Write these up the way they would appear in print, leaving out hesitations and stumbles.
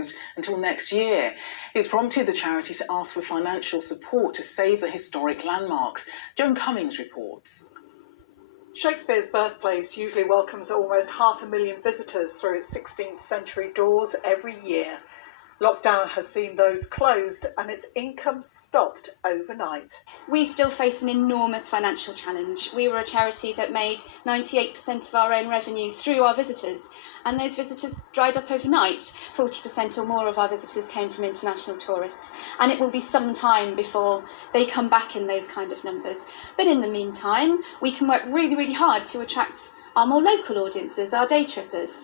closed until next year. It's prompted the charity to ask for financial support to save the historic landmarks. Joan Cummings reports. Shakespeare's birthplace usually welcomes almost 500,000 visitors through its 16th century doors every year. Lockdown has seen those closed and its income stopped overnight. We still face an enormous financial challenge. We were a charity that made 98% of our own revenue through our visitors, and those visitors dried up overnight. 40% or more of our visitors came from international tourists, and it will be some time before they come back in those kind of numbers. But in the meantime, we can work really, really hard to attract our more local audiences, our day trippers.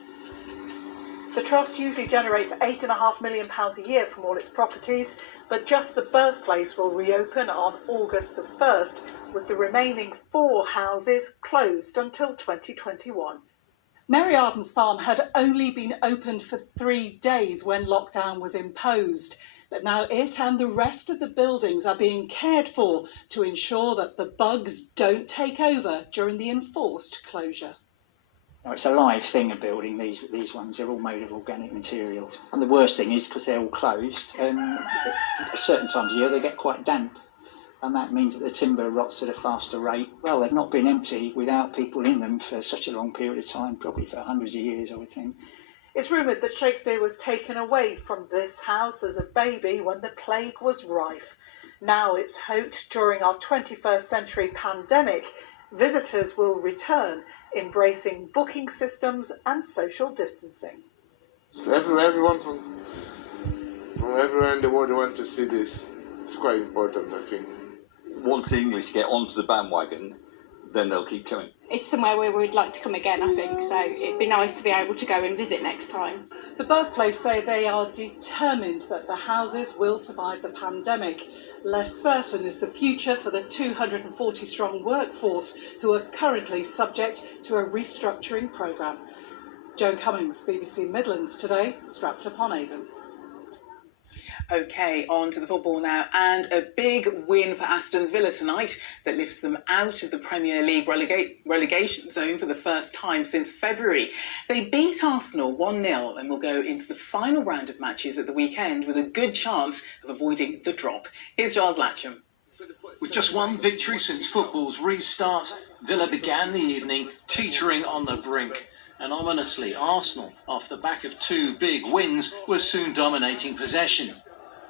The Trust usually generates £8.5 million a year from all its properties, but just the birthplace will reopen on August the 1st, with the remaining 4 houses closed until 2021. Mary Arden's farm had only been opened for 3 days when lockdown was imposed, but now it and the rest of the buildings are being cared for to ensure that the bugs don't take over during the enforced closure. It's a live thing, a building, these ones. They're all made of organic materials. And the worst thing is, because they're all closed, at certain times of year they get quite damp. And that means that the timber rots at a faster rate. Well, they've not been empty without people in them for such a long period of time, probably for hundreds of years, I would think. It's rumoured that Shakespeare was taken away from this house as a baby when the plague was rife. Now it's hoped during our 21st century pandemic, visitors will return, embracing booking systems and social distancing. So everyone from everywhere in the world want to see this. It's quite important, I think. Once the English get onto the bandwagon, then they'll keep coming. It's somewhere where we'd like to come again, I think, so it'd be nice to be able to go and visit next time. The birthplace say they are determined that the houses will survive the pandemic. Less certain is the future for the 240-strong workforce who are currently subject to a restructuring programme. Joan Cummings, BBC Midlands Today, Stratford-upon-Avon. OK, on to the football now, and a big win for Aston Villa tonight that lifts them out of the Premier League relegation zone for the first time since February. They beat Arsenal 1-0 and will go into the final round of matches at the weekend with a good chance of avoiding the drop. Here's Giles Latcham. With just one victory since football's restart, Villa began the evening teetering on the brink. And ominously, Arsenal, off the back of 2 big wins, were soon dominating possession.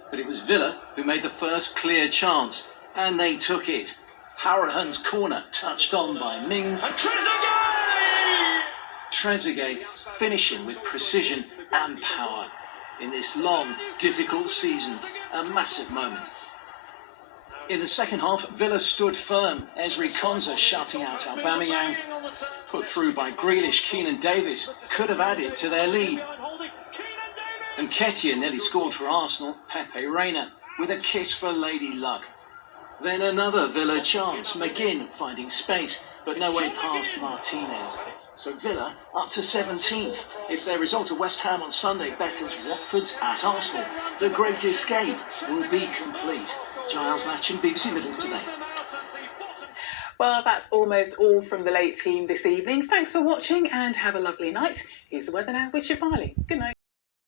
But it was Villa who made the first clear chance, and they took it. Hourihan's corner touched on by Mings. Trezeguet finishing with precision and power. In this long, difficult season, a massive moment. In the second half, Villa stood firm. Ezri Konsa shutting out Aubameyang. Put through by Grealish, Keenan Davis could have added to their lead. And Nketiah nearly scored for Arsenal, Pepe Reina, with a kiss for Lady Luck. Then another Villa chance, McGinn finding space, but no way past Martinez. So Villa up to 17th. If their result at West Ham on Sunday betters Watford's at Arsenal, the great escape will be complete. Giles Latcham, BBC Midlands Today. Well, that's almost all from the late team this evening. Thanks for watching and have a lovely night. Here's the weather now with Shefali. Good night.